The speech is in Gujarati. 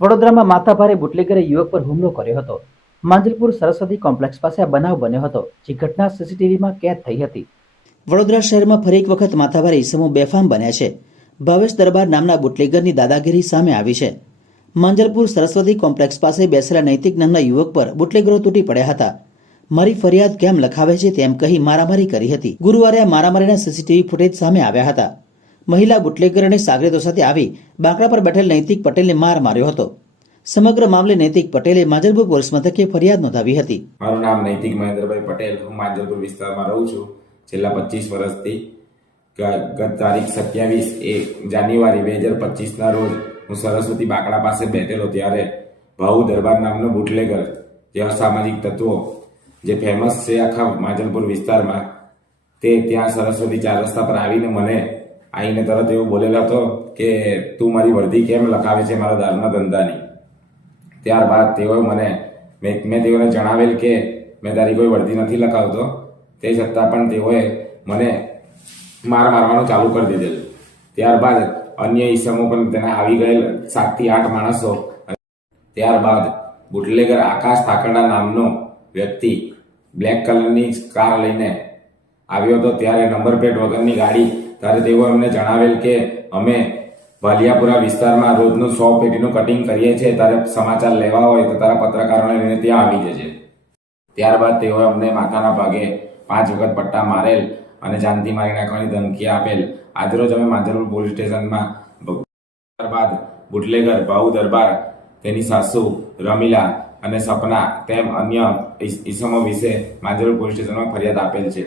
વડોદરામાં માથાભારે બુટલેગરે યુવક પર હુમલો કર્યો હતો. માંજલપુર સરસ્વતી કોમ્પ્લેક્સ પાસે આ બનાવ બન્યો હતો, જે ઘટના સીસીટીવીમાં કેદ થઈ હતી. વડોદરા શહેરમાં ફરી એક વખત માથાભારે ઇસમો બેફામ બન્યા છે. ભાવેશ દરબાર નામના બુટલેગરની દાદાગીરી સામે આવી છે. માંજલપુર સરસ્વતી કોમ્પ્લેક્સ પાસે બેસેલા નૈતિક નામના યુવક પર બુટલેગરો તૂટી પડ્યા હતા. મારી ફરિયાદ કેમ લખાવે છે તેમ કહી મારામારી કરી હતી. ગુરુવારે આ મારામારીના સીસીટીવી ફૂટેજ સામે આવ્યા હતા. મહિલા બુટલેગર અને સાગરેતો સાથે આવી બાંકડા પર બેઠેલ નૈતિક પટેલને માર માર્યો હતો. સમગ્ર મામલે નૈતિક પટેલે માંજલપુર પોલીસ મથકે ફરિયાદ નોંધાવી હતી. મારું નામ નૈતિક મહેન્દ્રભાઈ પટેલ. હું માંજલપુર વિસ્તારમાં રહું છું છેલ્લા 25 વર્ષથી. ગત તારીખ 27 જાન્યુઆરી 2025 રોજ હું સરસ્વતી બાંકડા પાસે બેઠેલો, ત્યારે ભાઉ દરબાર નામનો બુટલેગર, જે અસામાજિક તત્વો જે ફેમસ છે આખા માંજલપુર વિસ્તારમાં, તે ત્યાં સરસ્વતી 4 રસ્તા પર આવીને તરત એવું બોલેલો હતો કે તું મારી વર્દી કેમ લખાવે છે મારા દારૂના ધંધાની. ત્યારબાદ તેઓએ મેં તેઓને જણાવેલ કે મેં તારી કોઈ વર્દી નથી લખાવતો, તે છતાં પણ તેઓએ મને મારવાનું ચાલુ કરી દીધેલું. ત્યારબાદ અન્ય ઈસમો પણ તેના આવી ગયેલ 7 થી 8 માણસો. ત્યારબાદ બુટલેગર આકાશ ઠાકરડા નામનો વ્યક્તિ બ્લેક કલરની કાર લઈને આવ્યો હતો. ત્યારે નંબર પ્લેટ વગરની ગાડી. ત્યારે તેઓ અમને જણાવેલ કે અમે ભાલિયાપુરા વિસ્તારમાં રોજનું 100 પેટીનું કટિંગ કરીએ છીએ, તારે સમાચાર લેવા હોય તો તારા પત્રકારોને લઈને ત્યાં આવી જજે. ત્યારબાદ તેઓએ અમને માથાના ભાગે 5 વખત પટ્ટા મારેલ અને જાનથી મારી નાખવાની ધમકી આપેલ. આજરોજ અમે માંજલપુર પોલીસ સ્ટેશનમાં. ત્યારબાદ બુટલેગર ભાઉ દરબાર, તેની સાસુ રમીલા અને સપના તેમ અન્ય ઈસમો વિશે માંજલપુર પોલીસ સ્ટેશનમાં ફરિયાદ આપેલ છે.